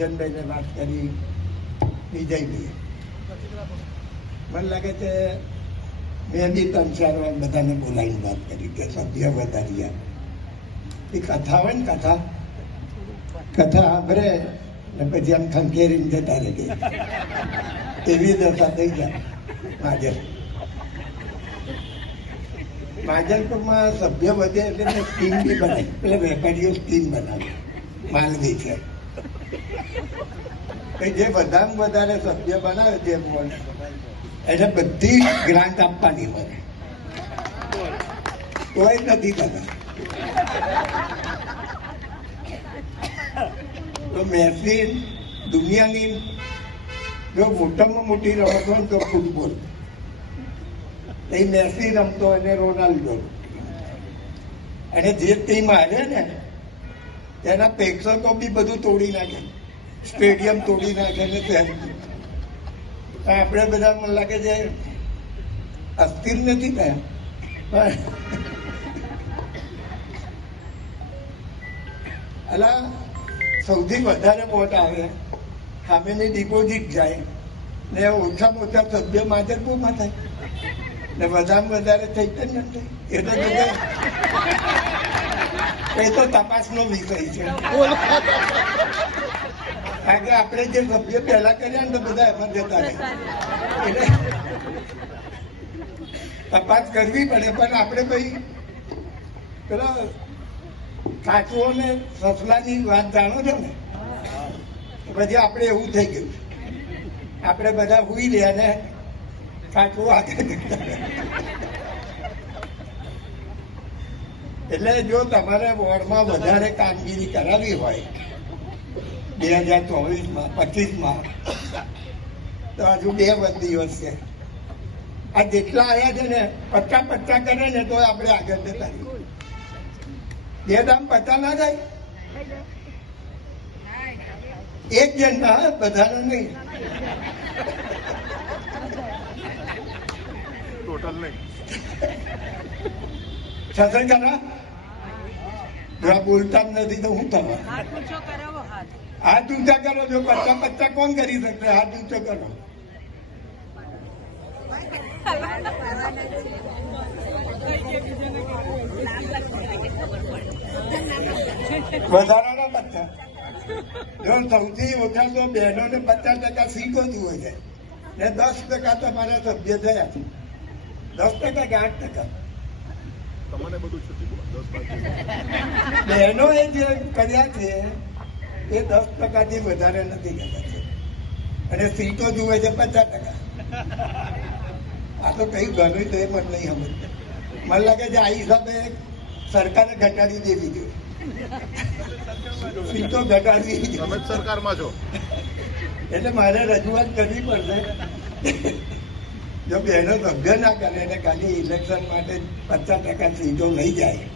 અંજનભાઈને વાત કરી, વિજયભાઈ, મને લાગે છે મેં બી 3-4 વાર બધાને બોલાવીને વાત કરી કે સભ્ય વધારી આપ. એ કથા હોય ને કથા સાંભળે ને પછી આમ ખંખેરીને જતા રહે ગઈ એવી દશા થઈ જાય. માજલપુરમાં સભ્ય વધે એટલે સ્કીમ બી બનાવી, પેલા વેપારીઓ સ્કીમ બનાવે, માલવી છે જે બધામાં વધારે સભ્ય બનાવે છે એને બધી ગ્રાન્ટ આપવાની મને કોઈ નથી થતા. તો મેસી દુનિયાની જો મોટામાં મોટી રમત હોય તો ફૂટબોલ, એ મેસી રમતો અને રોનાલ્ડો, અને જે ટીમ હારે ને તેના પ્રેક્ષકો બી બધું તોડી નાખે, સ્ટેડિયમ તોડી નાખે ને આપણે બધા મને લાગે છે અસ્થિર નથી થયા. અલા સૌથી વધારે વોટ આવે સામેની ડિપોઝિટ જાય ને ઓછામાં ઓછા સભ્ય માજલપુરમાં થાય ને વધારે વધારે થઈ જ નથી. એ તો તપાસનો વિષય છે. કારણ કે આપણે જે સભ્ય પહેલા કર્યા ને તો બધા એમાં જતા રહે, એટલે તપાસ કરવી પડે. પણ આપણે ભાઈ પેલા કાચુઓ ને સસલાની વાત જાણો છો ને, પછી આપણે એવું થઈ ગયું, આપણે બધા હુઈ રહ્યા ને કાચું આગળ. એટલે જો તમારે વોર્ડમાં વધારે કામગીરી કરાવી હોય 2024માં 25માં તો હજુ 2 દિવસ છે. આ જેટલા આવ્યા છે ને 50-50 કરે ને તો આપણે આગળ જતા રહીએ. 2 દામ 50 ના જાય, એક જણ ના, બધાને નહીં, ટોટલ નહીં. સસન કરા જો બોલતા નથી તો હું તમે હાથ ઊંચા કરો. જો 50-50 કોણ કરી શકશે? હાથ ઊંચો કરો. વધારાના 50. જો સૌથી ઓછા તો બહેનોને 50% સીટો જ હોય છે ને 10% તમારા સભ્ય થયા છે. 10% કે 8%? બહેનો એ જે કર્યા છે એ 10%થી વધારે નથી કર્યા, અને સીટો જુએ છે 50%. આ તો કઈ ગણું તો એ પણ નહીં સમજ. મને લાગે છે આ હિસાબે સરકારે ઘટાડી દેવી જોઈએ, સીટો ઘટાડવી. તમે સરકારમાં છો એટલે મારે રજૂઆત કરવી પડશે. જો બહેનો સભ્ય ના કરે ને ખાલી ઇલેક્શન માટે 50% સીટો લઈ જાય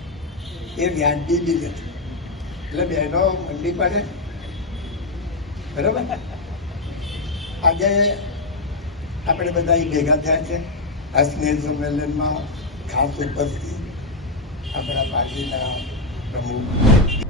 એ વ્યાજબી બી નથી. એટલે બહેનો મંડી પડે. બરાબર. આજે આપણે બધા ભેગા થયા છે આ સ્નેહ સંમેલનમાં. ખાસ ઉપસ્થિત આપણા પાર્ટીના પ્રમુખ